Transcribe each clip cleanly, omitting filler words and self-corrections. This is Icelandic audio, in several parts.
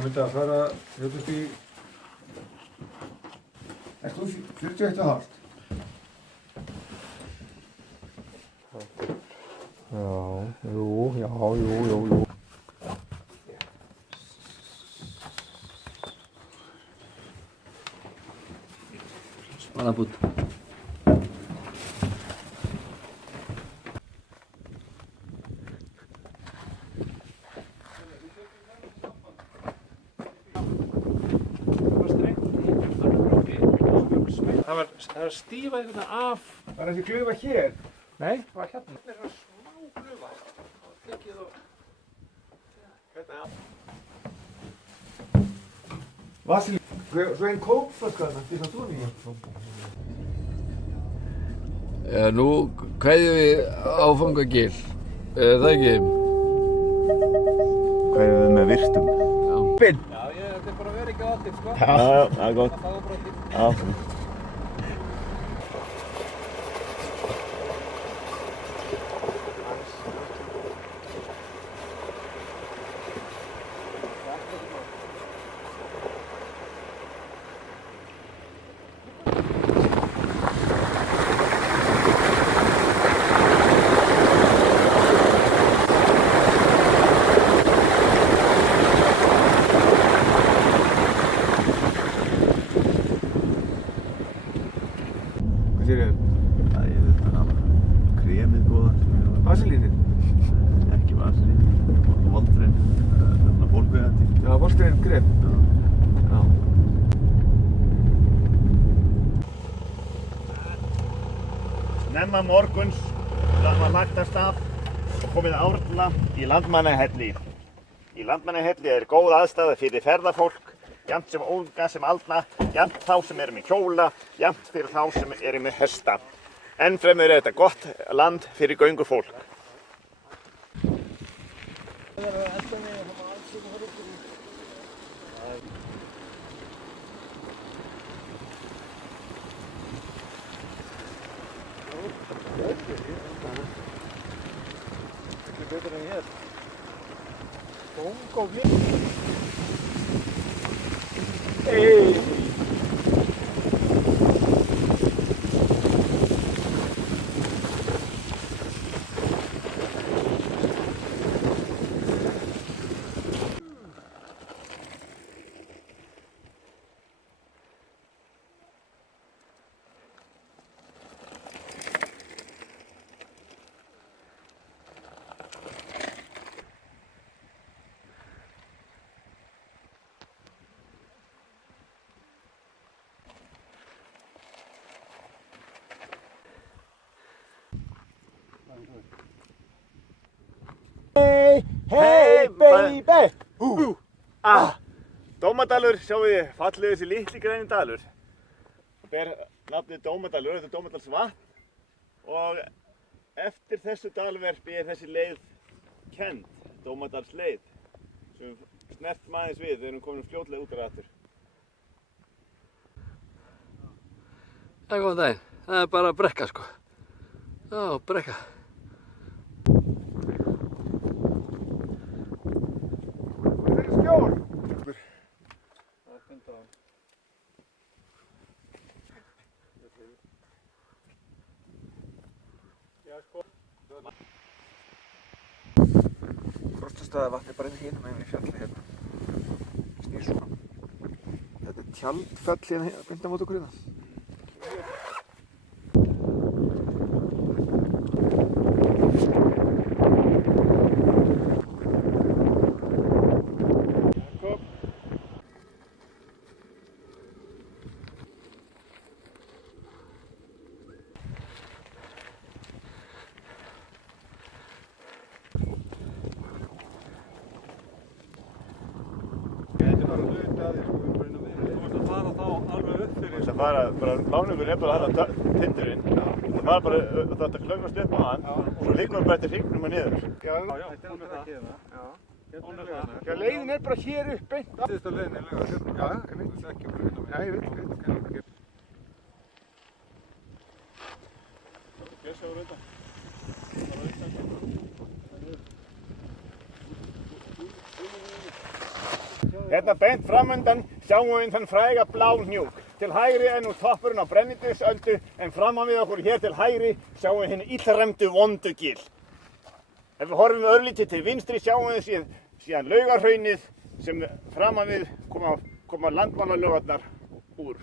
Þú myndi að fara, hljótast í... Erst þú 41,5? Jú. Spanabút. Það var stífað einhvern veginn af. Var þessi glufa hér? Nei, það var hérna. Það er svona smá glufa. Tekið og... Hérna, já. Vasilín, svo einn kókflaska þarna, því það þú nýja. Já, nú kveðjum við Áfangagil, það ekki? Kveðjum við með virtum. Binn! Já, þetta er bara verið ekki áttið, sko. Já, það er gott. Það var brotið. Já. Hvað sér þið? Það er þetta kremið góða. Vasilínið? Ekki vasilín. Voltren. Þarna bólguðandi. Já, Voltren krem. Já. Snemma morguns var lagt af stað og komið Árla í Landmannahelli. Í Landmannahelli er góð aðstaða fyrir ferðafólk, jafnt sem unga sem aldna, jafnt þá sem eru með kjóla, jafnt fyrir þá sem eru með hesta. Ennfremur er þetta gott land fyrir göngufólk. Ekki betur en hér. Bóngó við. Hey! Hey baby! Dómadalur, sjáu þið, fallið þessi litli græni dalur. Það ber nafnið Dómadalur, þetta er Dómadalsvatn og eftir þessu dalverfi er þessi leið kennd, Dómadalsleið, sem snert maður við, við erum komin fljótlega út af aftur. Já, góðan daginn. Það er bara brekka, sko. Já, brekka. Hvað er skjól? Það er 15 ára. Já, sko. Frostastaðavatn er bara hinum megin í fjalli hérna. Snýr svona. Þetta er tjaldfell hérna beint á móti okkur hérna. Það fara bara, láningurinn er bara þarna tindurinn. Það fara bara, þetta klaufast upp á hann og svo liggur hann bara eftir hringnum og niður. Já, Þetta er alveg það. já, leiðin er bara hér upp beint. Síðustu leiðin er lögast. Já, ég veit. Ekki bara hérna. Já, ég veit. Gjössaður auðvitað. Hérna beint framundan sjáum við þann fræga Bláhnjúk. Til hægri er nú toppurinn á Brennisteinsöldu en framan við okkur hér til hægri sjáum við hinn illræmdu Vondugil. Ef við horfum örlítið til vinstri sjáum við síðan Laugahraunið sem framan við koma landmannalaugarnar úr.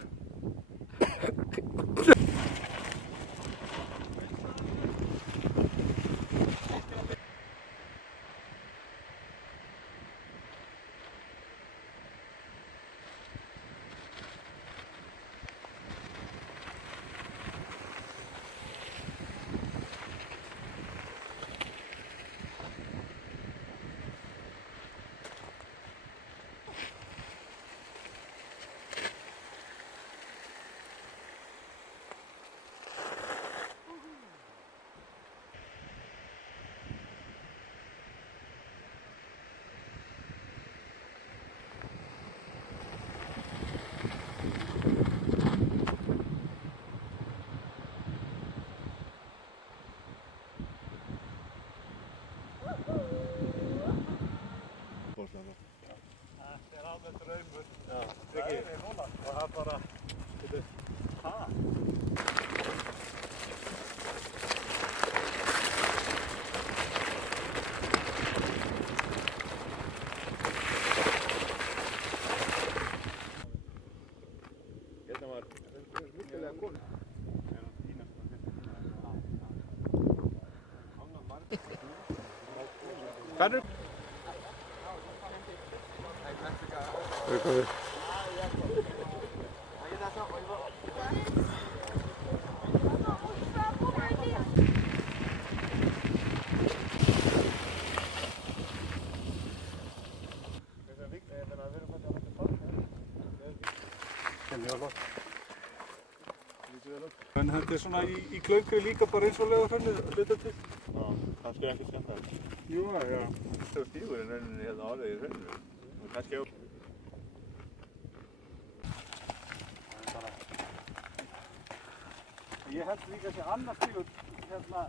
Þetta alveg draumur. Já. Það er núna. Og það bara, veitu, Hérna var mikilvæga kona. Hvernig? En þetta er svona í Klaungey líka bara eins og Laugahraunið að hluta til? Já, kannski ekki skemmtilegt. Jú, já. Þetta var stígurinn rauninni hérna orðið í hrauninu. Kannski Ég held líka þessi annar stígur hérna